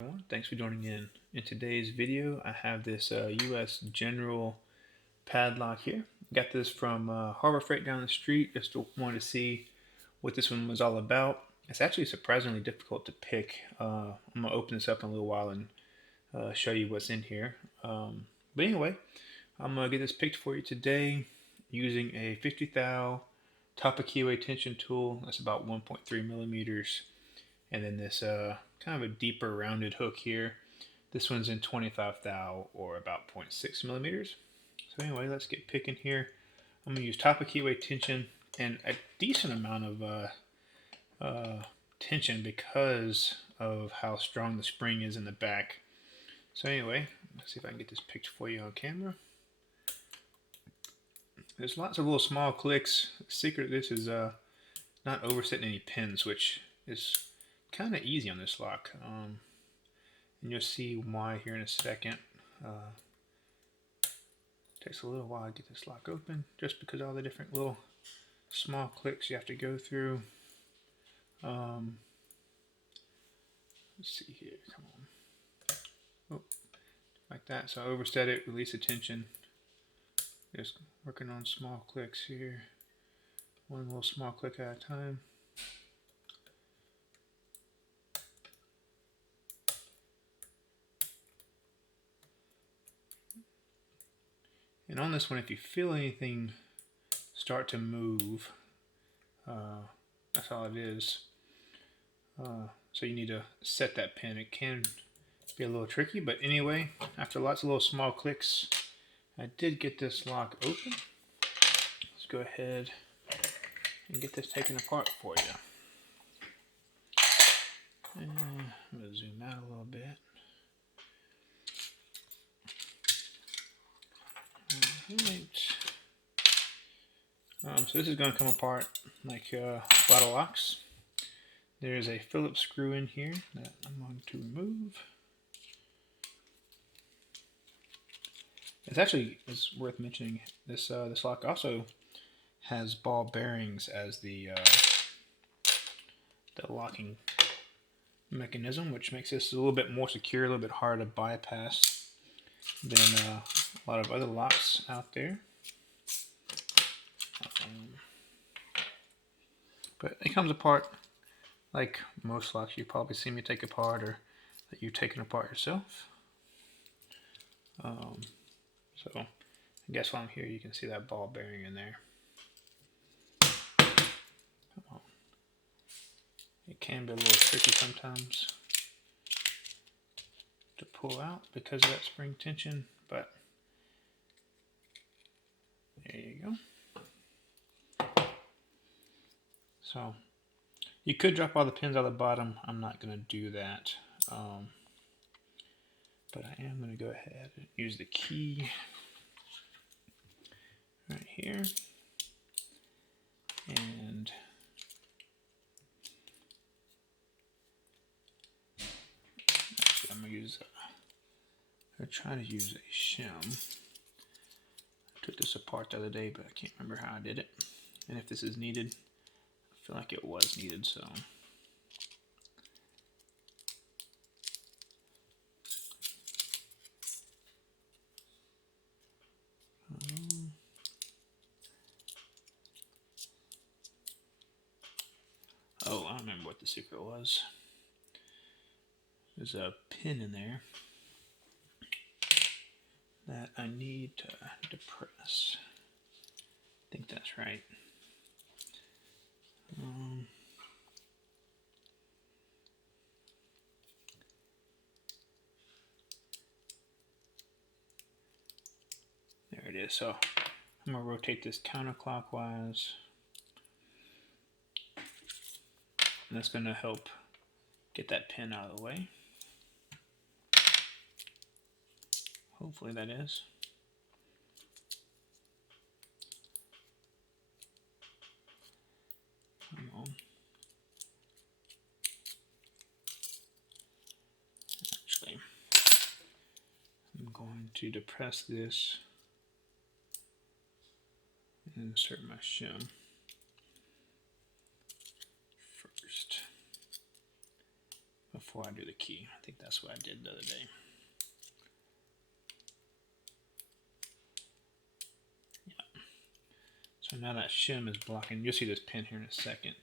Everyone. Thanks for joining in. In today's video, I have this U.S. General padlock here. Got this from Harbor Freight down the street. Just wanted to see what this one was all about. It's actually surprisingly difficult to pick. I'm gonna open this up in a little while and show you what's in here. But anyway, I'm gonna get this picked for you today using a 50 thou Topakiwe tension tool. That's about 1.3 millimeters, and then this kind of a deeper rounded hook here. This one's in 25 thou or about 0.6 millimeters. So anyway, let's get picking here. I'm gonna use Topakiwe tension and a decent amount of tension because of how strong the spring is in the back. So anyway, let's see if I can get this picked for you on camera. There's lots of little small clicks. The secret of this is not oversetting any pins, which is kind of easy on this lock. And you'll see why here in a second. Takes a little while to get this lock open, just because all the different little small clicks you have to go through. Let's see here, come on. Oh, like that. So I overset it, release the tension. Just working on small clicks here. One little small click at a time. And on this one, if you feel anything start to move, that's all it is. So you need to set that pin. It can be a little tricky, but anyway, after lots of little small clicks, I did get this lock open. Let's go ahead and get this taken apart for you. And I'm going to zoom out a little bit. So this is going to come apart like a lot of locks. There's a Phillips screw in here that I'm going to remove. It's worth mentioning this this lock also has ball bearings as the locking mechanism, which makes this a little bit more secure, a little bit harder to bypass than a lot of other locks out there. But it comes apart like most locks you probably see me take apart or that you've taken apart yourself. So I guess while I'm here you can see that ball bearing in there. Come on. It can be a little tricky sometimes to pull out because of that spring tension, but there you go. So you could drop all the pins out of the bottom. I'm not going to do that. But I am going to go ahead and use the key right here. And actually I'm going to try to use a shim. I took this apart the other day, but I can't remember how I did it. And if this is needed, I feel like it was needed, so. Oh, I remember what the secret was. There's a pin in there that I need to depress. I think that's right. There it is. So I'm going to rotate this counterclockwise. And that's going to help get that pin out of the way. Hopefully that is. Come on. Actually, I'm going to depress this and insert my shim first before I do the key. I think that's what I did the other day. Yeah. So now that shim is blocking, you'll see this pin here in a second.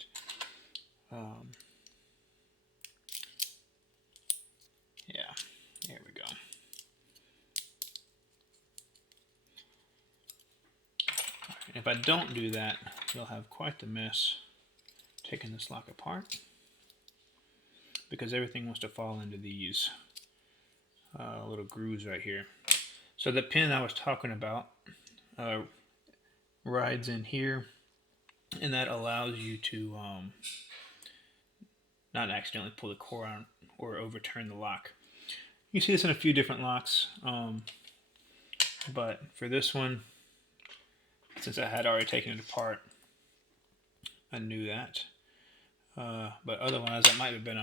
Yeah, there we go. If I don't do that, you'll have quite the mess taking this lock apart, because everything wants to fall into these little grooves right here. So the pin I was talking about rides in here, and that allows you to not accidentally pull the core out or overturn the lock. You see this in a few different locks, but for this one, since I had already taken it apart, I knew that. But otherwise, that might have been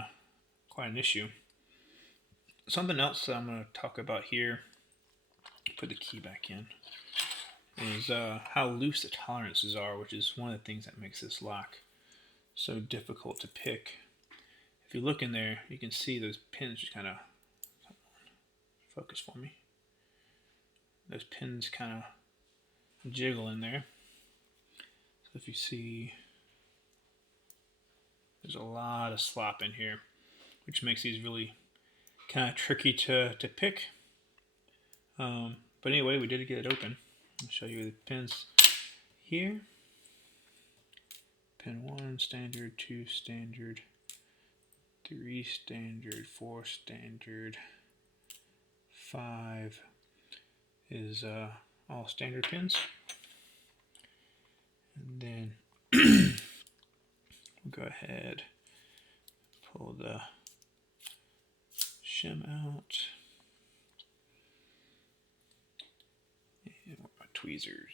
quite an issue. Something else that I'm going to talk about here, put the key back in, is how loose the tolerances are, which is one of the things that makes this lock so difficult to pick. If you look in there, you can see those pins just kind of, focus for me, those pins kind of jiggle in there. So if you see, there's a lot of slop in here, which makes these really kind of tricky to pick. But anyway, we did get it open. I'll show you the pins here. Pin 1 standard, 2 standard, 3 standard, 4 standard, 5 is all standard pins. And then we'll go ahead, pull the shim out. And what about tweezers?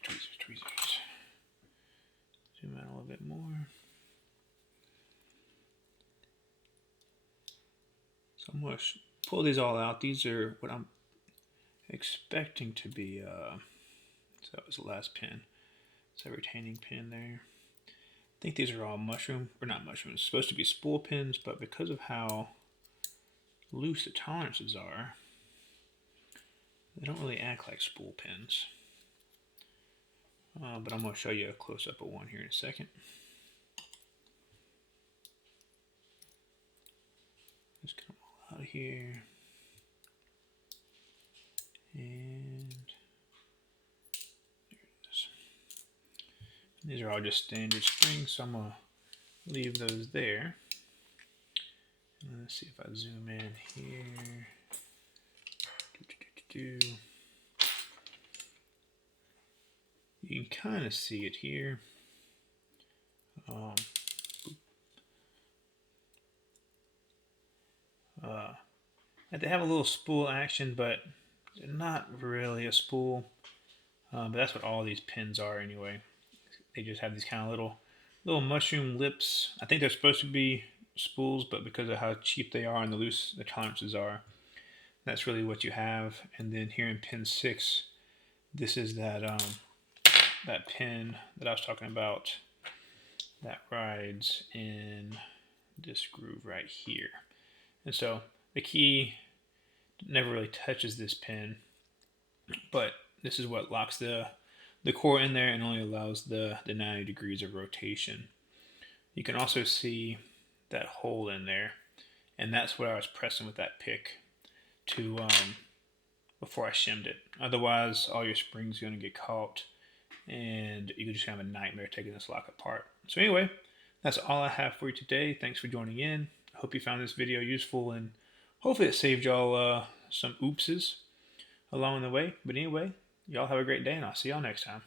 Zoom out a little bit more. So I'm going to pull these all out. These are what I'm expecting to be, so that was the last pin. It's a retaining pin there. I think these are all mushroom, or not mushrooms, supposed to be spool pins, but because of how loose the tolerances are, they don't really act like spool pins. But I'm going to show you a close-up of one here in a second. Just get them all out of here. And there it is. And these are all just standard springs, so I'm going to leave those there. And let's see if I zoom in here. You can kind of see it here. They have a little spool action, but they're not really a spool. But that's what all these pins are anyway. They just have these kind of little mushroom lips. I think they're supposed to be spools, but because of how cheap they are and the loose the tolerances are, that's really what you have. And then here in pin 6, this is that that pin that I was talking about that rides in this groove right here. And so the key never really touches this pin, but this is what locks the core in there and only allows the 90 degrees of rotation. You can also see that hole in there, and that's what I was pressing with that pick to before I shimmed it. Otherwise, all your springs are going to get caught, and you can just have a nightmare taking this lock apart. So anyway, that's all I have for you today. Thanks for joining in. I hope you found this video useful, and hopefully it saved y'all some oopses along the way. But anyway, y'all have a great day, and I'll see y'all next time.